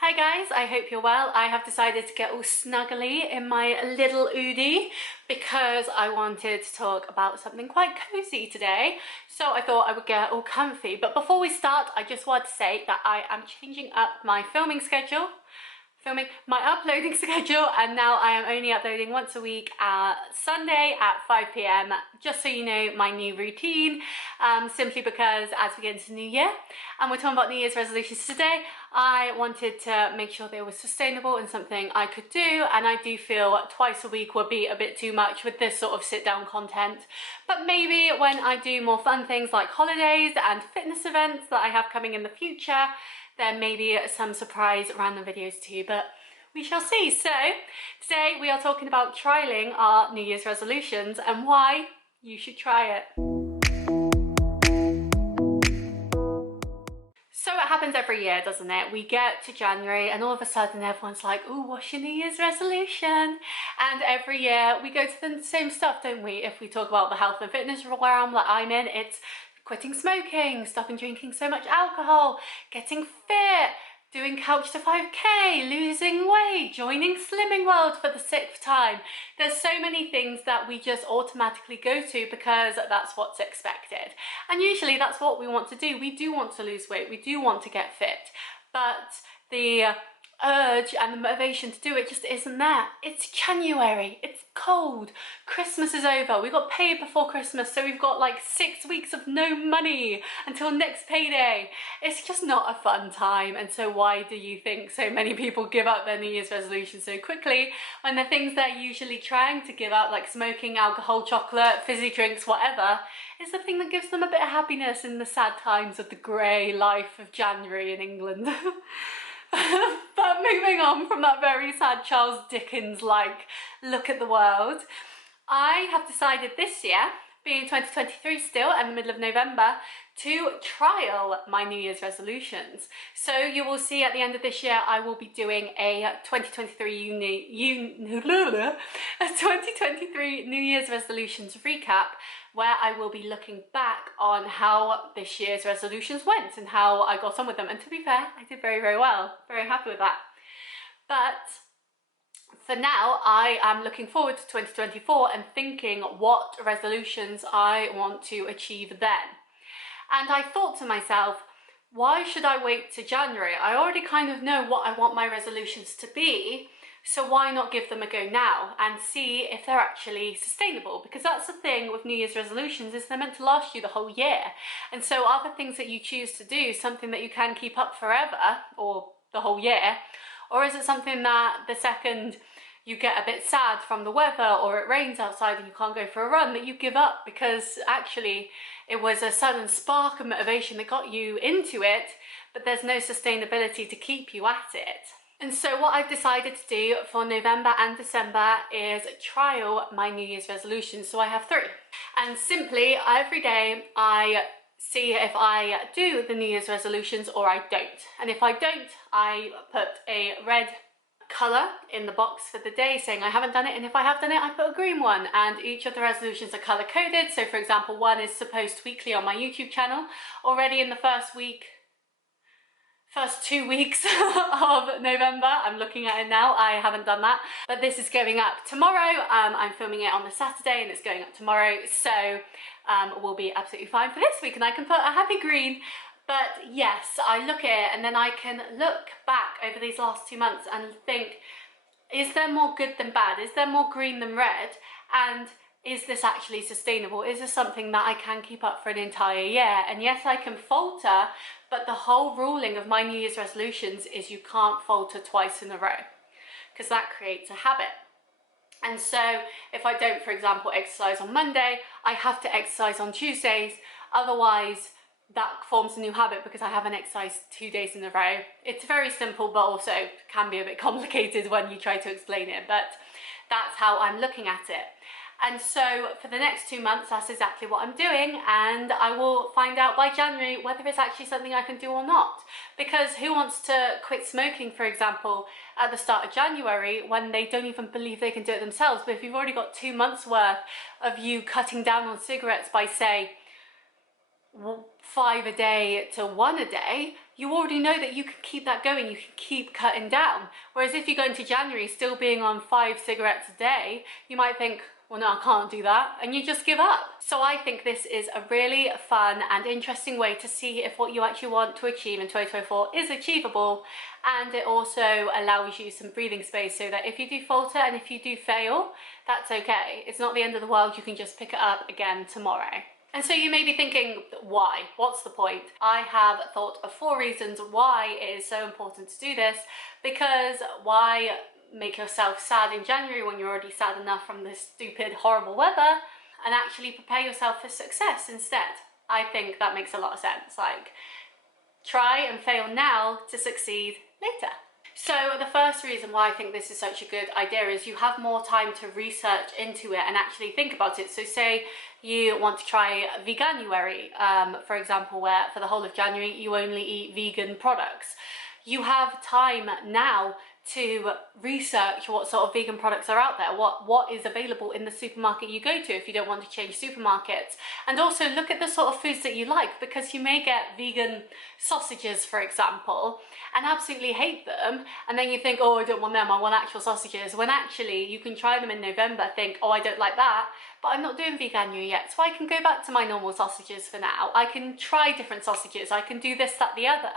Hi guys, I hope you're well. I have decided to get all snuggly in my little oodie because I wanted to talk about something quite cozy today. So I thought I would get all comfy. But before we start, I just want to say that I am changing up my my uploading schedule, and now I am only uploading once a week at Sunday at 5 p.m. just so you know my new routine, simply because as we get into the new year and we're talking about New Year's resolutions today, I wanted to make sure they were sustainable and something I could do, and I do feel twice a week would be a bit too much with this sort of sit down content. But maybe when I do more fun things like holidays and fitness events that I have coming in the future, there may be some surprise random videos too, but we shall see. So today we are talking about trialing our New Year's resolutions and why you should try it. So it happens every year, doesn't it? We get to January and all of a sudden everyone's like, oh, what's your New Year's resolution? And every year we go to the same stuff, don't we? If we talk about the health and fitness realm that I'm in, it's quitting smoking, stopping drinking so much alcohol, getting fit, doing couch to 5k, losing weight, joining Slimming World for the 6th time. There's so many things that we just automatically go to because that's what's expected. And usually that's what we want to do. We do want to lose weight, we do want to get fit, but the urge and the motivation to do it just isn't there. It's January, it's cold, Christmas is over, we got paid before Christmas, so we've got like 6 weeks of no money until next payday. It's just not a fun time, and so why do you think so many people give up their New Year's resolutions so quickly when the things they're usually trying to give up, like smoking, alcohol, chocolate, fizzy drinks, whatever, is the thing that gives them a bit of happiness in the sad times of the grey life of January in England. But moving on from that very sad Charles Dickens-like look at the world, I have decided this year, being 2023 still and the middle of November, to trial my New Year's resolutions. So you will see at the end of this year I will be doing a 2023 New Year's resolutions recap, where I will be looking back on how this year's resolutions went and how I got on with them. And to be fair, I did very, very well. Very happy with that. But for now, I am looking forward to 2024 and thinking what resolutions I want to achieve then. And I thought to myself, why should I wait to January? I already kind of know what I want my resolutions to be, so why not give them a go now and see if they're actually sustainable? Because that's the thing with New Year's resolutions, is they're meant to last you the whole year. And so are the things that you choose to do something that you can keep up forever or the whole year? Or is it something that the second you get a bit sad from the weather or it rains outside and you can't go for a run, that you give up because actually it was a sudden spark of motivation that got you into it, but there's no sustainability to keep you at it? And so what I've decided to do for November and December is trial my New Year's resolutions. So I have 3. And simply every day I see if I do the New Year's resolutions or I don't. And if I don't, I put a red colour in the box for the day saying I haven't done it, and if I have done it I put a green one, and each of the resolutions are colour coded. So for example, one is to post weekly on my YouTube channel. Already in the first 2 weeks of November, I'm looking at it now, I haven't done that, but this is going up tomorrow. I'm filming it on the Saturday and it's going up tomorrow, so we'll be absolutely fine for this week and I can put a happy green. But yes, I look at it and then I can look back over these last 2 months and think, is there more good than bad? Is there more green than red? And is this actually sustainable? Is this something that I can keep up for an entire year? And yes, I can falter, but the whole ruling of my New Year's resolutions is you can't falter twice in a row, because that creates a habit. And so if I don't, for example, exercise on Monday, I have to exercise on Tuesdays, otherwise that forms a new habit because I haven't exercised 2 days in a row. It's very simple, but also can be a bit complicated when you try to explain it, but that's how I'm looking at it. And so for the next 2 months, that's exactly what I'm doing, and I will find out by January whether it's actually something I can do or not. Because who wants to quit smoking, for example, at the start of January when they don't even believe they can do it themselves? But if you've already got 2 months worth of you cutting down on cigarettes by, say, 5 a day to 1 a day, you already know that you can keep that going, you can keep cutting down. Whereas if you go into January still being on 5 cigarettes a day, you might think, well, no, I can't do that, and you just give up. So I think this is a really fun and interesting way to see if what you actually want to achieve in 2024 is achievable, and it also allows you some breathing space so that if you do falter and if you do fail, that's okay. It's not the end of the world, you can just pick it up again tomorrow. And so you may be thinking, why? What's the point? I have thought of 4 reasons why it is so important to do this, because why make yourself sad in January when you're already sad enough from this stupid, horrible weather, and actually prepare yourself for success instead? I think that makes a lot of sense. Like, try and fail now to succeed later. So the first reason why I think this is such a good idea is you have more time to research into it and actually think about it. So say you want to try Veganuary, for example, where for the whole of January you only eat vegan products. You have time now to research what sort of vegan products are out there, what is available in the supermarket you go to if you don't want to change supermarkets. And also look at the sort of foods that you like, because you may get vegan sausages, for example, and absolutely hate them, and then you think, oh, I don't want them, I want actual sausages, when actually you can try them in November, think, oh, I don't like that, but I'm not doing Veganuary yet, so I can go back to my normal sausages for now. I can try different sausages, I can do this, that, the other.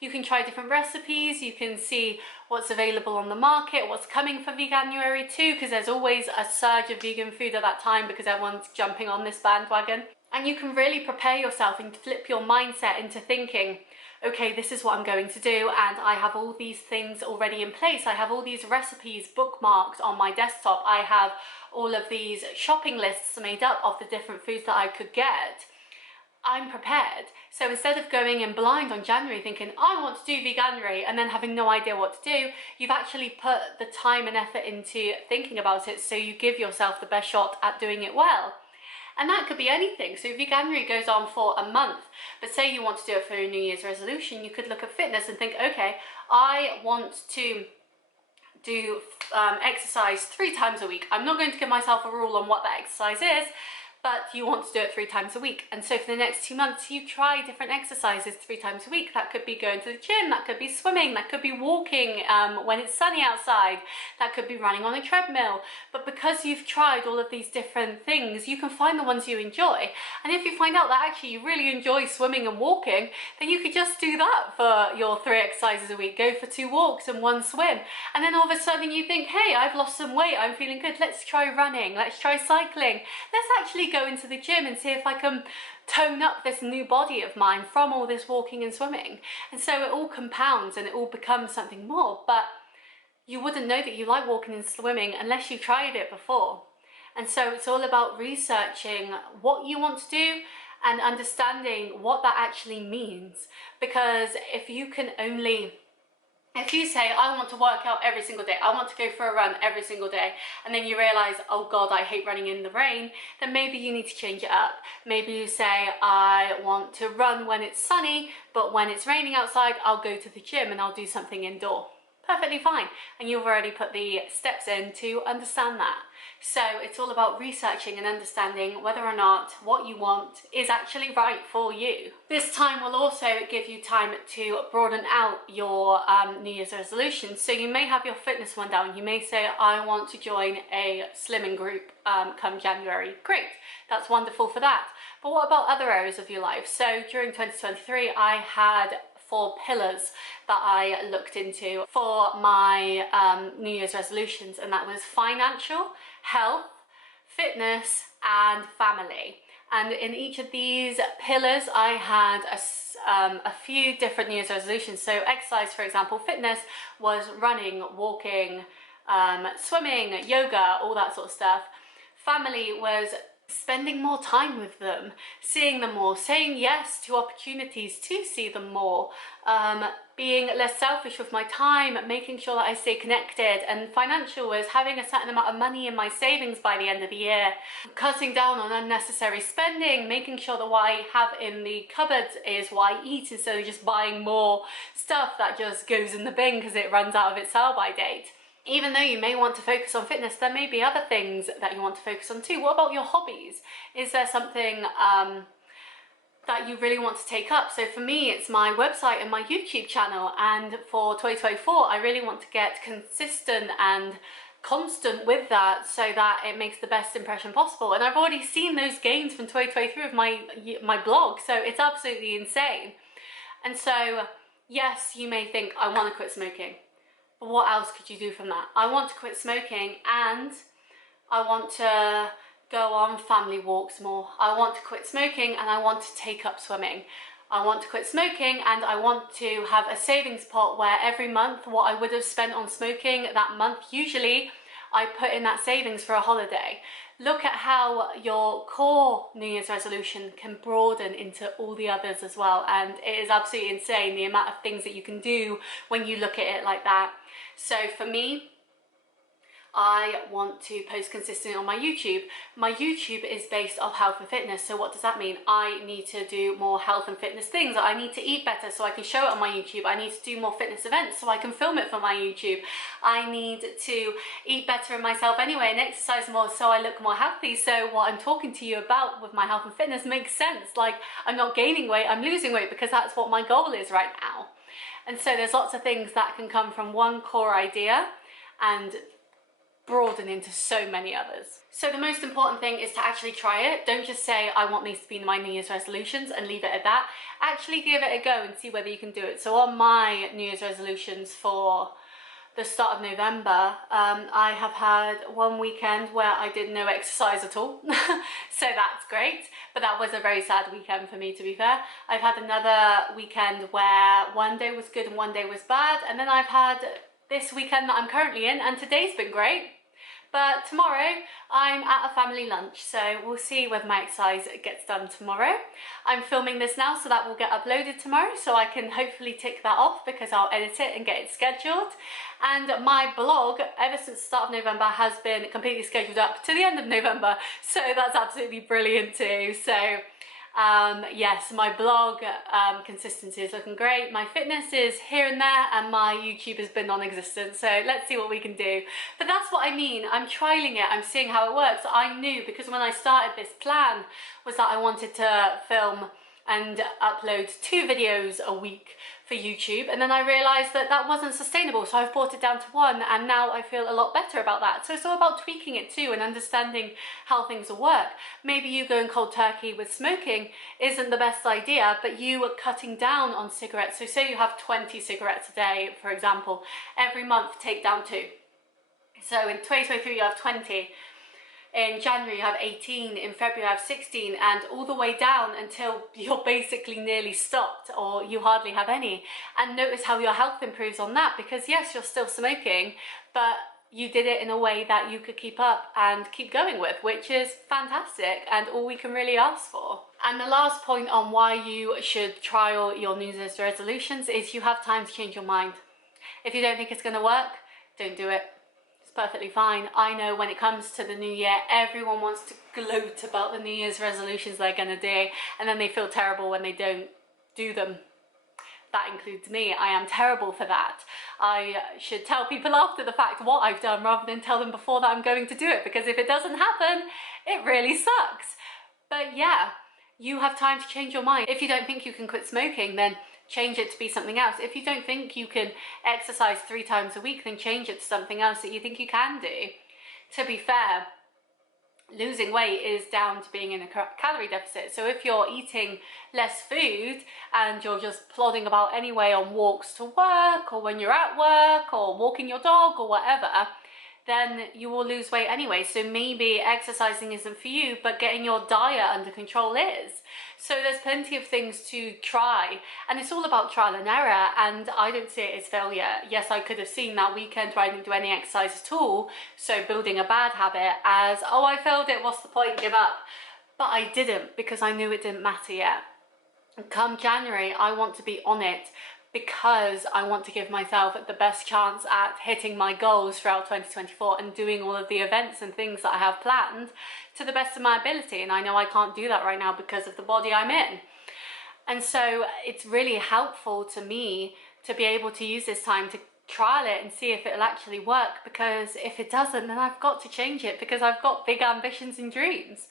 You can try different recipes, you can see what's available on the market, what's coming for Veganuary too, because there's always a surge of vegan food at that time because everyone's jumping on this bandwagon. And you can really prepare yourself and flip your mindset into thinking, okay, this is what I'm going to do, and I have all these things already in place. I have all these recipes bookmarked on my desktop. I have all of these shopping lists made up of the different foods that I could get. I'm prepared. So instead of going in blind on January thinking, I want to do Veganuary, and then having no idea what to do, you've actually put the time and effort into thinking about it, so you give yourself the best shot at doing it well. And that could be anything. So Veganuary goes on for a month, but say you want to do it for a New Year's resolution, you could look at fitness and think, okay, I want to do exercise 3 times a week. I'm not going to give myself a rule on what that exercise is, but you want to do it 3 times a week. And so for the next 2 months, you try different exercises 3 times a week. That could be going to the gym, that could be swimming, that could be walking when it's sunny outside, that could be running on a treadmill. But because you've tried all of these different things, you can find the ones you enjoy. And if you find out that actually you really enjoy swimming and walking, then you could just do that for your 3 exercises a week. Go for 2 walks and 1 swim. And then all of a sudden you think, hey, I've lost some weight, I'm feeling good, let's try running, let's try cycling. Let's actually go into the gym and see if I can tone up this new body of mine from all this walking and swimming. And so it all compounds and it all becomes something more, but you wouldn't know that you like walking and swimming unless you tried it before. And so it's all about researching what you want to do and understanding what that actually means. Because if you say, I want to work out every single day, I want to go for a run every single day, and then you realize, oh God, I hate running in the rain, then maybe you need to change it up. Maybe you say, I want to run when it's sunny, but when it's raining outside, I'll go to the gym and I'll do something indoor. Perfectly fine. And you've already put the steps in to understand that. So it's all about researching and understanding whether or not what you want is actually right for you. This time will also give you time to broaden out your New Year's resolutions. So you may have your fitness one down. You may say, I want to join a slimming group come January. Great, that's wonderful for that. But what about other areas of your life? So during 2023, I had 4 pillars that I looked into for my New Year's resolutions, and that was financial, health, fitness, and family. And in each of these pillars, I had a few different New Year's resolutions. So exercise, for example, fitness was running, walking, swimming, yoga, all that sort of stuff. Family was spending more time with them, seeing them more, saying yes to opportunities to see them more, being less selfish with my time, making sure that I stay connected. And financial was having a certain amount of money in my savings by the end of the year, cutting down on unnecessary spending, making sure that what I have in the cupboards is what I eat instead of just buying more stuff that just goes in the bin because it runs out of its sell-by date. Even though you may want to focus on fitness, there may be other things that you want to focus on too. What about your hobbies? Is there something that you really want to take up. So for me, it's my website and my YouTube channel, and for 2024 I really want to get consistent and constant with that so that it makes the best impression possible. And I've already seen those gains from 2023 with my blog, so it's absolutely insane. And so yes, you may think, I want to quit smoking, but what else could you do from that? I want to quit smoking, and I want to go on family walks more. I want to quit smoking, and I want to take up swimming. I want to quit smoking, and I want to have a savings pot where every month what I would have spent on smoking that month, usually I put in that savings for a holiday. Look at how your core New Year's resolution can broaden into all the others as well, and it is absolutely insane the amount of things that you can do when you look at it like that. So for me, I want to post consistently on my YouTube. My YouTube is based off health and fitness. So what does that mean? I need to do more health and fitness things. I need to eat better so I can show it on my YouTube. I need to do more fitness events so I can film it for my YouTube. I need to eat better in myself anyway and exercise more so I look more healthy. So what I'm talking to you about with my health and fitness makes sense. Like, I'm not gaining weight, I'm losing weight, because that's what my goal is right now. And so there's lots of things that can come from one core idea and broaden into so many others. So the most important thing is to actually try it. Don't just say, I want these to be my New Year's resolutions, and leave it at that. Actually give it a go and see whether you can do it. So on my New Year's resolutions for the start of November, I have had one weekend where I did no exercise at all. So that's great, but that was a very sad weekend for me, to be fair. I've had another weekend where one day was good and one day was bad, and then I've had this weekend that I'm currently in, and today's been great. But tomorrow I'm at a family lunch, so we'll see whether my exercise gets done tomorrow. I'm filming this now, so that will get uploaded tomorrow, so I can hopefully tick that off because I'll edit it and get it scheduled. And my blog, ever since the start of November, has been completely scheduled up to the end of November, so that's absolutely brilliant too. So yes, my blog consistency is looking great. My fitness is here and there, and my YouTube has been non-existent. So let's see what we can do. But that's what I mean. I'm trialing it. I'm seeing how it works. I knew, because when I started this plan, was that I wanted to film and upload 2 videos a week for YouTube, and then I realized that that wasn't sustainable, so I've brought it down to 1, and now I feel a lot better about that. So it's all about tweaking it too and understanding how things will work. Maybe you going cold turkey with smoking isn't the best idea, but you are cutting down on cigarettes. So say you have 20 cigarettes a day, for example, every month take down 2. So in 2023 you have 20. In January you have 18, in February you have 16, and all the way down until you're basically nearly stopped or you hardly have any. And notice how your health improves on that, because yes, you're still smoking, but you did it in a way that you could keep up and keep going with, which is fantastic and all we can really ask for. And the last point on why you should trial your New Year's resolutions is you have time to change your mind. If you don't think it's going to work, don't do it. Perfectly fine. I know when it comes to the new year, everyone wants to gloat about the New Year's resolutions they're gonna do, and then they feel terrible when they don't do them. That includes me. I am terrible for that. I should tell people after the fact what I've done rather than tell them before that I'm going to do it, because if it doesn't happen, it really sucks. But yeah, you have time to change your mind. If you don't think you can quit smoking, then change it to be something else. If you don't think you can exercise 3 times a week, then change it to something else that you think you can do. To be fair, losing weight is down to being in a calorie deficit. So if you're eating less food and you're just plodding about anyway on walks to work, or when you're at work, or walking your dog or whatever, then you will lose weight anyway. So maybe exercising isn't for you, but getting your diet under control is. So there's plenty of things to try, and it's all about trial and error, and I don't see it as failure. Yes, I could have seen that weekend where I didn't do any exercise at all, so building a bad habit as, oh, I failed it, what's the point, give up. But I didn't, because I knew it didn't matter yet. Come January, I want to be on it, because I want to give myself the best chance at hitting my goals throughout 2024 and doing all of the events and things that I have planned to the best of my ability. And I know I can't do that right now because of the body I'm in. And so it's really helpful to me to be able to use this time to trial it and see if it'll actually work, because if it doesn't, then I've got to change it, because I've got big ambitions and dreams.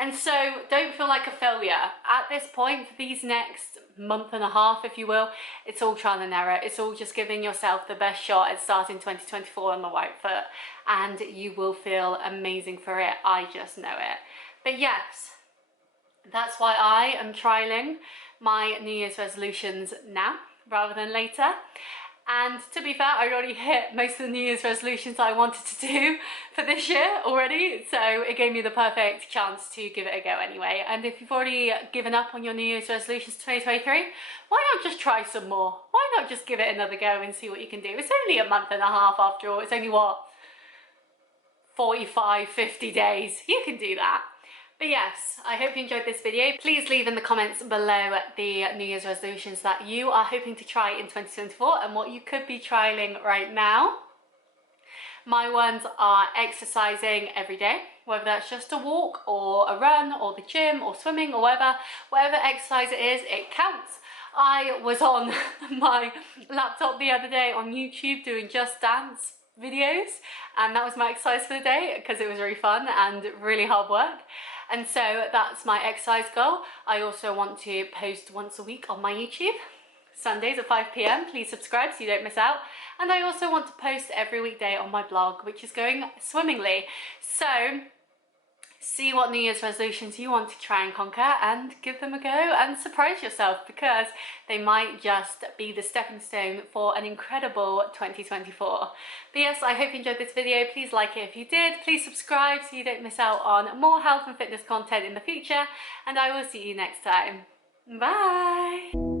And so don't feel like a failure. At this point, these next month and a half, if you will, it's all trial and error. It's all just giving yourself the best shot at starting 2024 on the right foot, and you will feel amazing for it. I just know it. But yes, that's why I am trialing my New Year's resolutions now rather than later. And to be fair, I already hit most of the New Year's resolutions I wanted to do for this year already, so it gave me the perfect chance to give it a go anyway. And if you've already given up on your New Year's resolutions 2023, why not just try some more? Why not just give it another go and see what you can do? It's only a month and a half after all. It's only what, 45, 50 days. You can do that. But yes, I hope you enjoyed this video. Please leave in the comments below the New Year's resolutions that you are hoping to try in 2024 and what you could be trialing right now. My ones are exercising every day, whether that's just a walk or a run or the gym or swimming or whatever exercise it is, it counts. I was on my laptop the other day on YouTube doing Just Dance videos, and that was my exercise for the day because it was really fun and really hard work. And so that's my exercise goal. I also want to post once a week on my YouTube, Sundays at 5 p.m. Please subscribe so you don't miss out. And I also want to post every weekday on my blog, which is going swimmingly. So see what New Year's resolutions you want to try and conquer and give them a go and surprise yourself, because they might just be the stepping stone for an incredible 2024. But yes, I hope you enjoyed this video. Please like it if you did. Please subscribe so you don't miss out on more health and fitness content in the future. And I will see you next time. Bye!